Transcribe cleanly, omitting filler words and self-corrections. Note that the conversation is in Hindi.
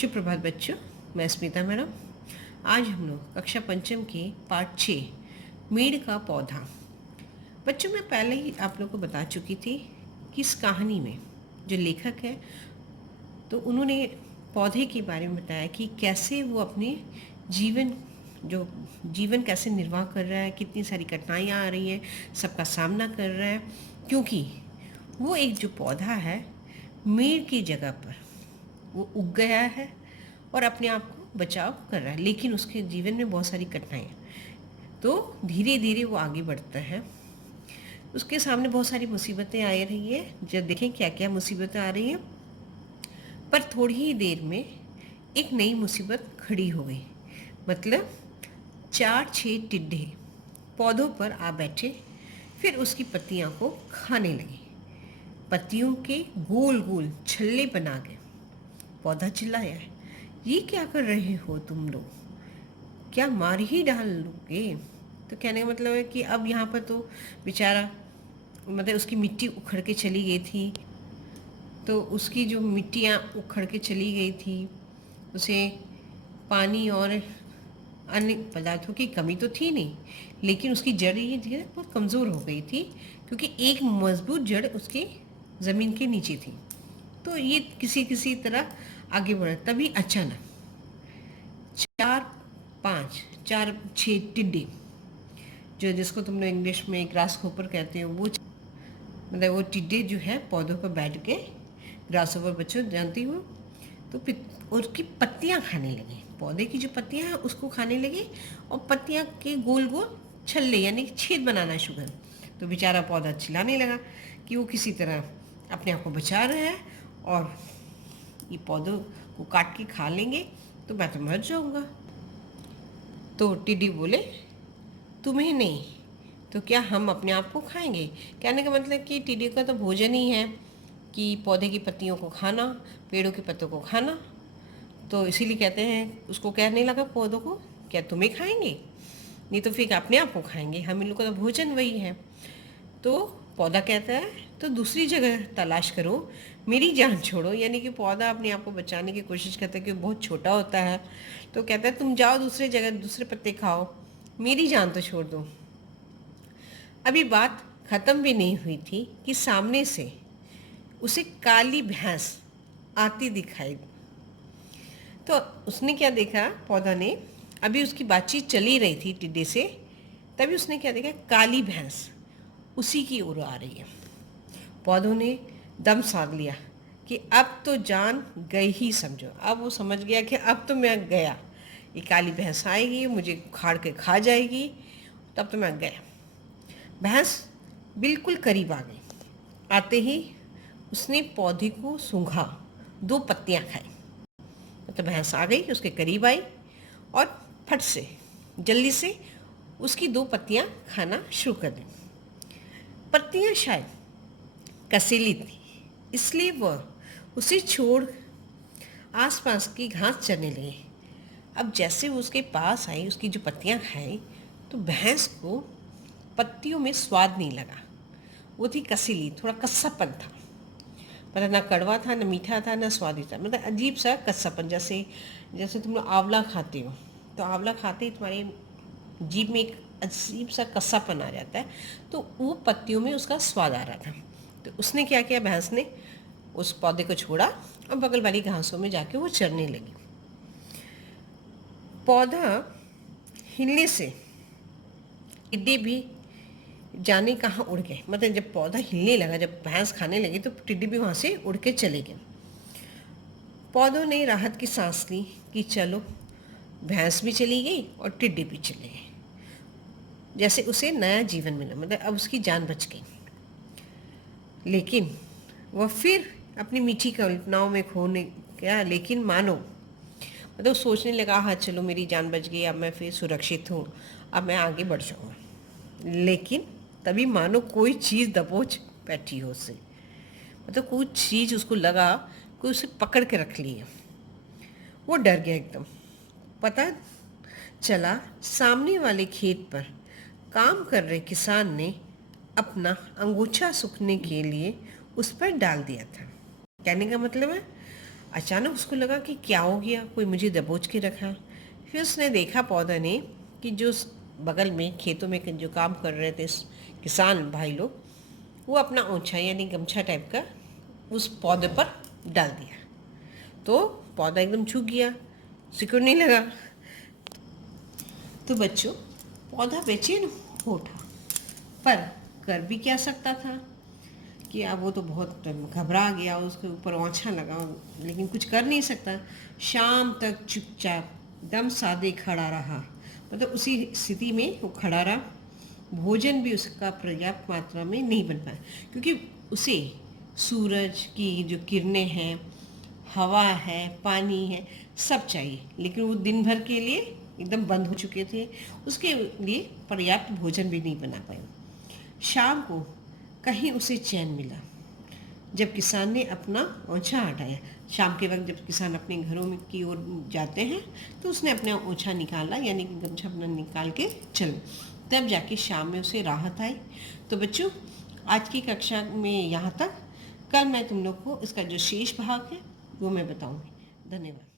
सुप्रभात बच्चों, मैं स्मिता मैडम। आज हम लोग कक्षा पंचम के पाठ 6 मीड़ का पौधा। बच्चों, मैं पहले ही आप लोग को बता चुकी थी कि इस कहानी में जो लेखक है तो उन्होंने पौधे के बारे में बताया कि कैसे वो अपने जीवन जो जीवन कैसे निर्वाह कर रहा है, कितनी सारी कठिनाइयाँ आ रही हैं, सबका सामना कर रहा है, क्योंकि वो एक जो पौधा है मीड़ की जगह पर वो उग गया है और अपने आप को बचाव कर रहा है, लेकिन उसके जीवन में बहुत सारी कठिनाइयाँ। तो धीरे धीरे वो आगे बढ़ता है, उसके सामने बहुत सारी मुसीबतें आ रही है। जब देखें क्या क्या मुसीबतें आ रही हैं, पर थोड़ी ही देर में एक नई मुसीबत खड़ी हो गई। मतलब 4-6 टिड्डे पौधों पर आ बैठे, फिर उसकी पत्तियां को खाने लगे। पत्तियों के गोल गोल छल्ले बना गए। पौधा चिल्लाया, ये क्या कर रहे हो तुम लोग, क्या मार ही डाल लोगे? तो कहने का मतलब है कि अब यहाँ पर तो बेचारा, मतलब उसकी मिट्टी उखड़ के चली गई थी, तो उसकी जो मिट्टियाँ उखड़ के चली गई थी, उसे पानी और अन्य पदार्थों की कमी तो थी नहीं, लेकिन उसकी जड़ ये धीरे बहुत कमज़ोर हो गई थी, क्योंकि एक मजबूत जड़ उसकी ज़मीन के नीचे थी। तो ये किसी किसी तरह आगे बढ़ा। तभी अचानक 4-5-4-6 टिड्डे, जो जिसको तुम लोग इंग्लिश में ग्रास होपर कहते हो, वो मतलब वो टिड्डे जो है पौधों पर बैठ के, ग्रास होपर बच्चों जानती हो, तो उसकी पत्तियां खाने लगे। पौधे की जो पत्तियां हैं उसको खाने लगे, और पत्तियां के गोल गोल छल्ले यानी छेद बनाना शुरू। तो बेचारा पौधा चिल्लाने लगा कि वो किसी तरह अपने आप को बचा रहा है, और ये पौधों को काट के खा लेंगे तो मैं तो मर जाऊंगा। तो टिड्डी बोले, तुम्हें नहीं तो क्या हम अपने आप को खाएंगे? कहने का मतलब कि टिड्डी का तो भोजन ही है कि पौधे की पत्तियों को खाना, पेड़ों के पत्तों को खाना। तो इसीलिए कहते हैं, उसको कहने लगा पौधों को, क्या तुम्हें खाएंगे? नहीं तो फिर अपने आप को खाएंगे, हम इन लोग का तो भोजन वही है। तो पौधा कहता है, तो दूसरी जगह तलाश करो, मेरी जान छोड़ो। यानी कि पौधा अपने आप को बचाने की कोशिश करता है, क्योंकि बहुत छोटा होता है। तो कहता है, तुम जाओ दूसरी जगह, दूसरे पत्ते खाओ, मेरी जान तो छोड़ दो। अभी बात ख़त्म भी नहीं हुई थी कि सामने से उसे काली भैंस आती दिखाई। तो उसने क्या देखा, पौधा ने, अभी उसकी बातचीत चली रही थी टिड्डे से, तभी उसने क्या देखा, काली भैंस उसी की ओर आ रही है। पौधों ने दम साध लिया कि अब तो जान गई ही समझो। अब वो समझ गया कि अब तो मैं गया, ये काली भैंस आएगी, मुझे उखाड़ के खा जाएगी, तब तो मैं गया। भैंस बिल्कुल करीब आ गई। आते ही उसने पौधे को सूंघा, 2 पत्तियां खाई। तो भैंस आ गई, उसके करीब आई और फट से जल्दी से उसकी 2 पत्तियां खाना शुरू कर दी। पत्तियां शायद कसीली थी, इसलिए वह उसे छोड़ आसपास की घास चरने लगे। अब जैसे वो उसके पास आई, उसकी जो पत्तियां खाई, तो भैंस को पत्तियों में स्वाद नहीं लगा। वो थी कसीली, थोड़ा कस्सापन था। मतलब ना कड़वा था, ना मीठा था, ना स्वादिष्ट था, मतलब अजीब सा कस्सापन। जैसे जैसे तुम लोग आंवला खाते हो, तो आंवला खाते ही तुम्हारे जीभ में एक अजीब सा कस्सापन आ जाता है, तो वो पत्तियों में उसका स्वाद आ रहा था। तो उसने क्या किया, भैंस ने उस पौधे को छोड़ा और बगल वाली घासों में जाके वो चरने लगी। पौधा हिलने से टिड्डे भी जाने कहाँ उड़ गए। मतलब जब पौधा हिलने लगा, जब भैंस खाने लगी, तो टिड्डी भी वहाँ से उड़ के चले गए। पौधों ने राहत की सांस ली कि चलो, भैंस भी चली गई और टिड्डी भी चले गए। जैसे उसे नया जीवन मिला, मतलब अब उसकी जान बच गई। लेकिन वह फिर अपनी मीठी कल्पनाओं में खोने गया। लेकिन मानो, मतलब सोचने लगा, हाँ चलो मेरी जान बच गई, अब मैं फिर सुरक्षित हूँ, अब मैं आगे बढ़ जाऊँगा। लेकिन तभी मानो कोई चीज़ दबोच बैठी हो उसे। मतलब कुछ चीज़ उसको लगा, कोई उसे पकड़ के रख ली है। वो डर गया एकदम। पता चला सामने वाले खेत पर काम कर रहे किसान ने अपना अंगूछा सूखने के लिए उस पर डाल दिया था। कहने का मतलब है, अचानक उसको लगा कि क्या हो गया, कोई मुझे दबोच के रखा है। फिर उसने देखा पौधा ने कि जो बगल में खेतों में जो काम कर रहे थे किसान भाई लोग, वो अपना ओछा यानी गमछा टाइप का उस पौधे पर डाल दिया। तो पौधा एकदम झुक गया, सिकुड़ने लगा। तो बच्चों, पौधा बेचैन हो उठा, पर कर भी क्या सकता था कि अब वो तो बहुत घबरा गया, उसके ऊपर ओछा लगा, लेकिन कुछ कर नहीं सकता। शाम तक चुपचाप एकदम सादे खड़ा रहा, मतलब उसी स्थिति में वो खड़ा रहा। भोजन भी उसका पर्याप्त मात्रा में नहीं बन पाया, क्योंकि उसे सूरज की जो किरणें हैं, हवा है, पानी है, सब चाहिए, लेकिन वो दिन भर के लिए एकदम बंद हो चुके थे। उसके लिए पर्याप्त भोजन भी नहीं बना पाए। शाम को कहीं उसे चैन मिला जब किसान ने अपना ओछा हटाया। शाम के वक्त जब किसान अपने घरों में की ओर जाते हैं तो उसने अपना ओछा निकाला, यानी कि गमछा अपना निकाल के चल, तब जाके शाम में उसे राहत आई। तो बच्चों, आज की कक्षा में यहाँ तक। कल मैं तुम लोग को इसका जो शेष भाग है वो मैं बताऊँगी। धन्यवाद।